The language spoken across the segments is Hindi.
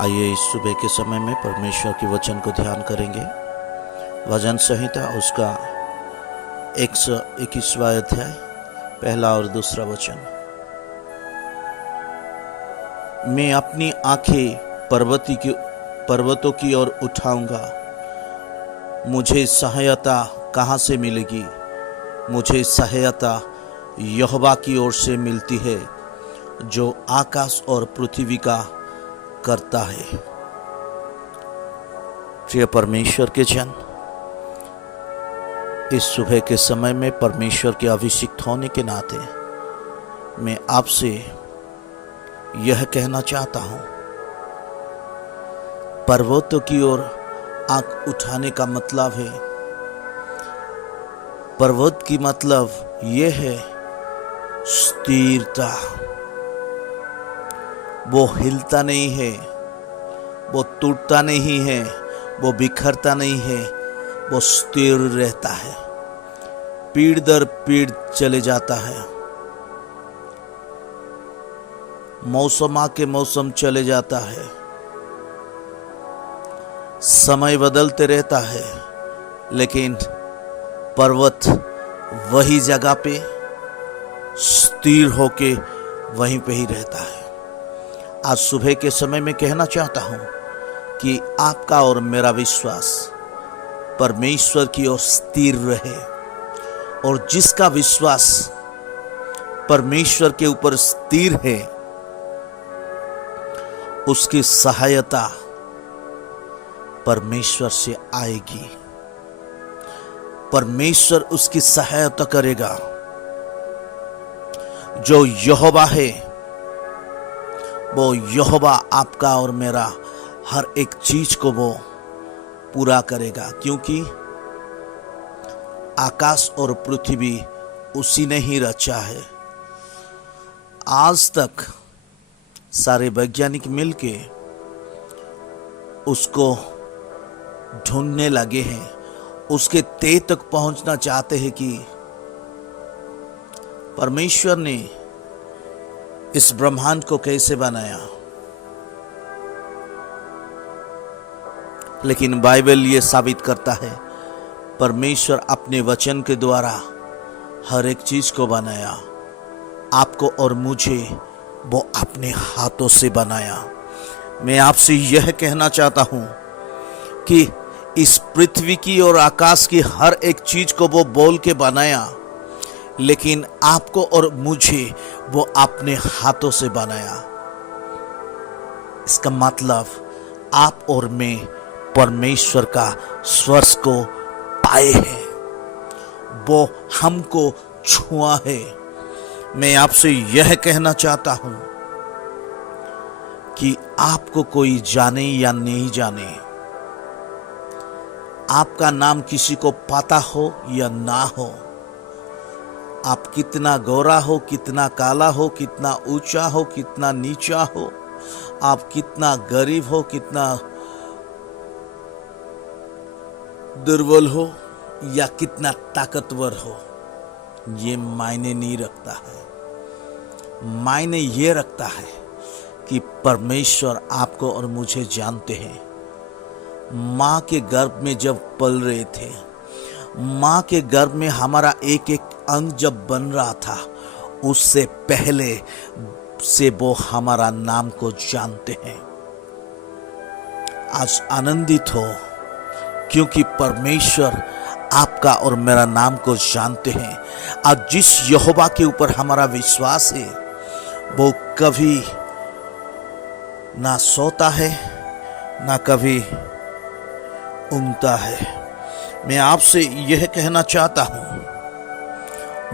आइए इस सुबह के समय में परमेश्वर के वचन को ध्यान करेंगे। वचन संहिता उसका 121वां अध्याय, पहला और दूसरा वचन। मैं अपनी आंखें पर्वतों की ओर उठाऊंगा। मुझे सहायता कहाँ से मिलेगी? मुझे सहायता यहोवा की ओर से मिलती है, जो आकाश और पृथ्वी का करता है। प्रिय परमेश्वर के जन, इस सुबह के समय में परमेश्वर के अभिषिक्त होने के नाते मैं आपसे यह कहना चाहता हूं, पर्वतों की ओर आंख उठाने का मतलब है, पर्वत की मतलब यह है स्थिरता। वो हिलता नहीं है, वो टूटता नहीं है, वो बिखरता नहीं है, वो स्थिर रहता है, पीढ़ दर पीढ़ चले जाता है। मौसम आके मौसम चले जाता है, समय बदलते रहता है, लेकिन पर्वत वही जगह पे स्थिर होके वहीं पे ही रहता है। आज सुबह के समय में कहना चाहता हूं कि आपका और मेरा विश्वास परमेश्वर की ओर स्थिर रहे, और जिसका विश्वास परमेश्वर के ऊपर स्थिर है, उसकी सहायता परमेश्वर से आएगी। परमेश्वर उसकी सहायता करेगा। जो यहोवा है, वो यहोवा आपका और मेरा हर एक चीज को वो पूरा करेगा, क्योंकि आकाश और पृथ्वी उसी ने ही रचा है। आज तक सारे वैज्ञानिक मिलके उसको ढूंढने लगे हैं, उसके तह तक पहुंचना चाहते हैं कि परमेश्वर ने इस ब्रह्मांड को कैसे बनाया। लेकिन बाइबल ये साबित करता है, परमेश्वर अपने वचन के द्वारा हर एक चीज को बनाया। आपको और मुझे वो अपने हाथों से बनाया। मैं आपसे यह कहना चाहता हूं कि इस पृथ्वी की और आकाश की हर एक चीज को वो बोल के बनाया, लेकिन आपको और मुझे वो अपने हाथों से बनाया। इसका मतलब आप और मैं परमेश्वर का स्पर्श को पाए हैं, वो हमको छुआ है। मैं आपसे यह कहना चाहता हूं कि आपको कोई जाने या नहीं जाने, आपका नाम किसी को पता हो या ना हो, आप कितना गोरा हो, कितना काला हो, कितना ऊंचा हो, कितना नीचा हो, आप कितना गरीब हो, कितना दुर्बल हो या कितना ताकतवर हो, ये मायने नहीं रखता है। मायने ये रखता है कि परमेश्वर आपको और मुझे जानते हैं। माँ के गर्भ में जब पल रहे थे, माँ के गर्भ में हमारा एक एक अंग जब बन रहा था, उससे पहले से वो हमारा नाम को जानते हैं। आज आनंदित हो, क्योंकि परमेश्वर आपका और मेरा नाम को जानते हैं। आज जिस यहोवा के ऊपर हमारा विश्वास है, वो कभी ना सोता है ना कभी ऊँघता है। मैं आपसे यह कहना चाहता हूं,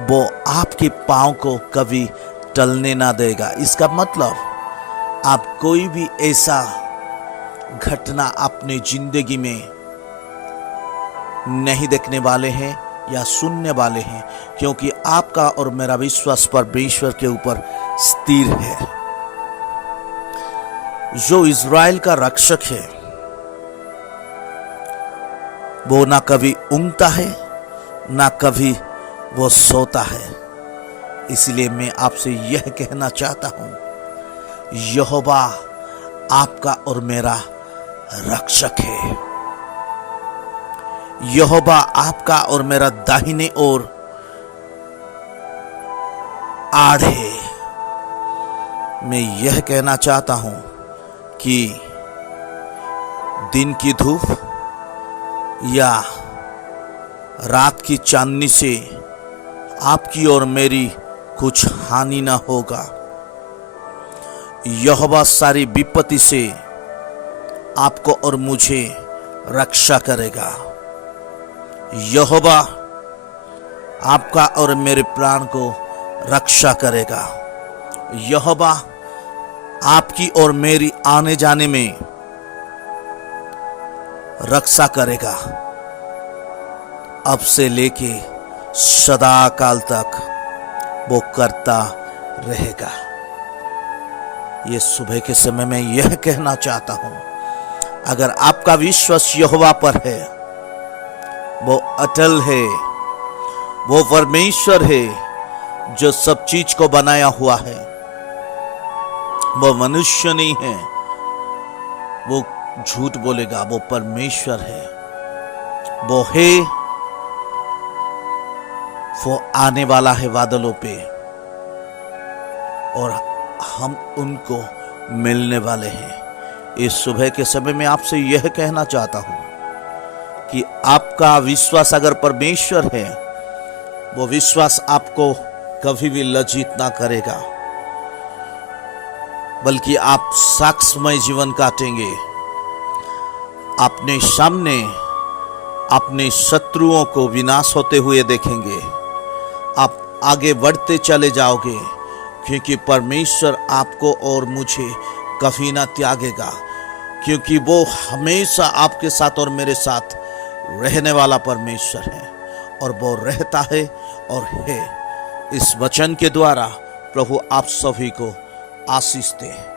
वो आपके पांव को कभी टलने ना देगा। इसका मतलब आप कोई भी ऐसा घटना अपनी जिंदगी में नहीं देखने वाले हैं या सुनने वाले हैं, क्योंकि आपका और मेरा विश्वास परमेश्वर के ऊपर स्थिर है। जो इज़राइल का रक्षक है, वो ना कभी ऊँघता है ना कभी वो सोता है। इसलिए मैं आपसे यह कहना चाहता हूं, यहोवा आपका और मेरा रक्षक है। यहोवा आपका और मेरा दाहिने ओर आड़ है। मैं यह कहना चाहता हूं कि दिन की धूप या रात की चांदनी से आपकी और मेरी कुछ हानि ना होगा। यहोवा सारी विपत्ति से आपको और मुझे रक्षा करेगा। यहोवा आपका और मेरे प्राण को रक्षा करेगा। यहोवा आपकी और मेरी आने जाने में रक्षा करेगा, अब से लेके सदा काल तक वो करता रहेगा। ये सुबह के समय में यह कहना चाहता हूं, अगर आपका विश्वास यहोवा पर है, वो अटल है, वो परमेश्वर है जो सब चीज को बनाया हुआ है। वो मनुष्य नहीं है, वो झूठ बोलेगा, वो परमेश्वर है। वो है, वो आने वाला है बादलों पे और हम उनको मिलने वाले हैं। इस सुबह के समय में आपसे यह कहना चाहता हूं कि आपका विश्वास अगर परमेश्वर है, वो विश्वास आपको कभी भी लज्जित ना करेगा, बल्कि आप साक्ष्यमय जीवन काटेंगे। अपने सामने अपने शत्रुओं को विनाश होते हुए देखेंगे। आप आगे बढ़ते चले जाओगे, क्योंकि परमेश्वर आपको और मुझे कभी ना त्यागेगा, क्योंकि वो हमेशा आपके साथ और मेरे साथ रहने वाला परमेश्वर है और वो रहता है और है। इस वचन के द्वारा प्रभु आप सभी को आशीष दे।